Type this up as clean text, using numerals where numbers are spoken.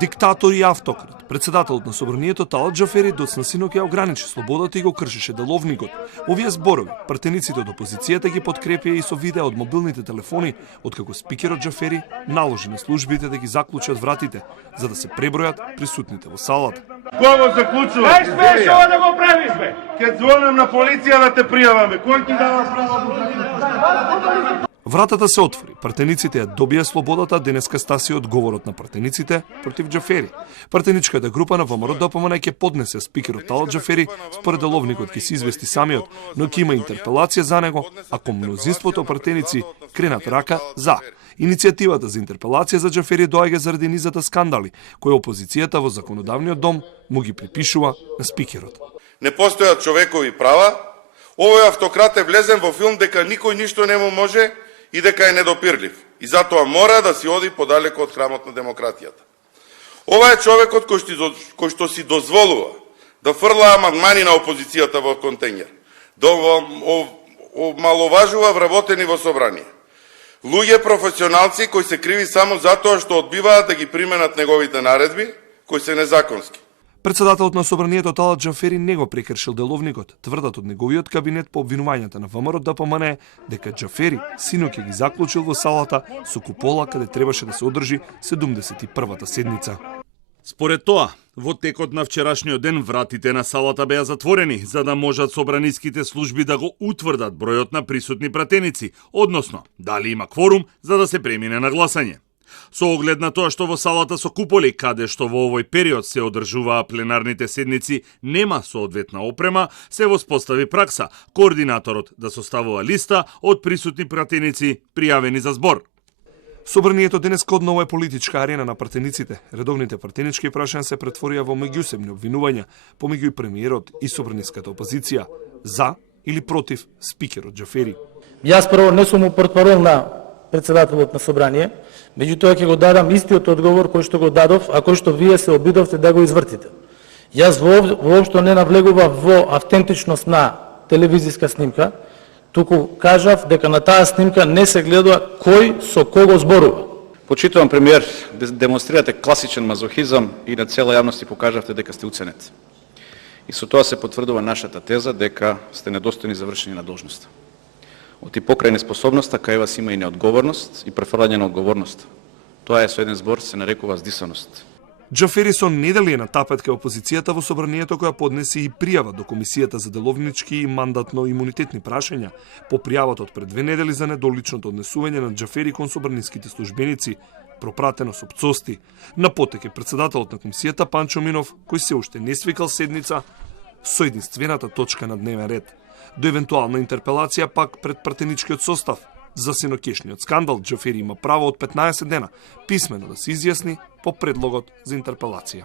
Диктатор и автократ, председателот на собранието Талат Џафери доцна синоќ ја ограничи слободата и го кршеше деловникот. Овие зборови пратениците од опозицијата ги подкрепија и со видео од мобилните телефони, откако спикерот Џафери наложи на службите да ги заклучат вратите, за да се пребројат присутните во салата. Кој го заклучува? Нај смеш ова да го правиш, бе! Ке звонам на полиција да те пријаваме. Кој ти дава право? Вратата се отвори, пратениците ја добија слободата, денеска стаси одговорот на пратениците против Џафери. Пратеничката група на ВМРО ДПМН ќе поднесе спикерот Талат Џафери, според деловникот ќе се извести самиот, но ќе има интерпелација за него, ако мнозинството пратеници кренат рака за. Иницијативата за интерпелација за Џафери доаѓа заради низата скандали, кои опозицијата во законодавниот дом му ги припишува на спикерот. Не постојат човекови права. Овој автократ е влезен во филм дека никој ништо не му може и дека е недопирлив. И затоа мора да си оди подалеку од храмот на демократијата. Ова е човекот кој што си дозволува да фрла амандмани на опозицијата во контењер, да омаловажува вработени во собрание. Луѓе професионалци кои се криви само затоа што одбиваат да ги применат неговите наредби, кои се незаконски. Председателот на собранието Талат Џафери не го прекршил деловникот. Тврдат од неговиот кабинет по обвинувањата на ВМРО ДПМН дека Џафери синоќ ги заклучил во салата со купола каде требаше да се одржи 71-та седница. Според тоа, во текот на вчерашниот ден вратите на салата беа затворени за да можат собраниските служби да го утврдат бројот на присутни пратеници, односно дали има кворум за да се премине на гласање. Со оглед на тоа што во салата со куполи, каде што во овој период се одржуваа пленарните седници, нема соодветна опрема, се воспостави пракса координаторот да составува листа од присутни пратеници пријавени за збор. Собранието денес одново е политичка арена на пратениците. Редовните пратенички прашања се претворија во меѓусебни обвинувања помеѓу и премиерот и собраниската опозиција за или против спикерот Џафери. Јас прво не сум портпарол на председателот на собрание, меѓутоа ќе го дадам истиот одговор кој што го дадов, а кој што вие се обидовте да го извртите. Јас воопшто не навлегував во автентичност на телевизиска снимка, туку кажав дека на таа снимка не се гледа кој со кого зборува. Почитувам премиер, демонстрирате класичен мазохизам и на цела јавност покажавте дека сте уценет. И со тоа се потврдува нашата теза дека сте недостојни за вршење на должноста. Оти покрај неспособноста, кај вас има и неодговорност и префрлање на одговорност. Тоа е со еден збор се нарекува здисаност. Џафери со недели е на тапет кај опозицијата во собранието која поднесе и пријава до Комисијата за деловнички и мандатно-имунитетни прашања по пријавата од пред 2 недели за недоличното однесување на Џафери кон собраниските службеници, пропратено со пцости. На потек е председателот на Комисијата Панчо Минов, кој се уште не свикал седница со единствената точка на дневен ред. До евентуална интерпелација пак пред пратеничкиот состав. За синоќешниот скандал Џафери има право од 15 дена писмено да се изјасни по предлогот за интерпелација.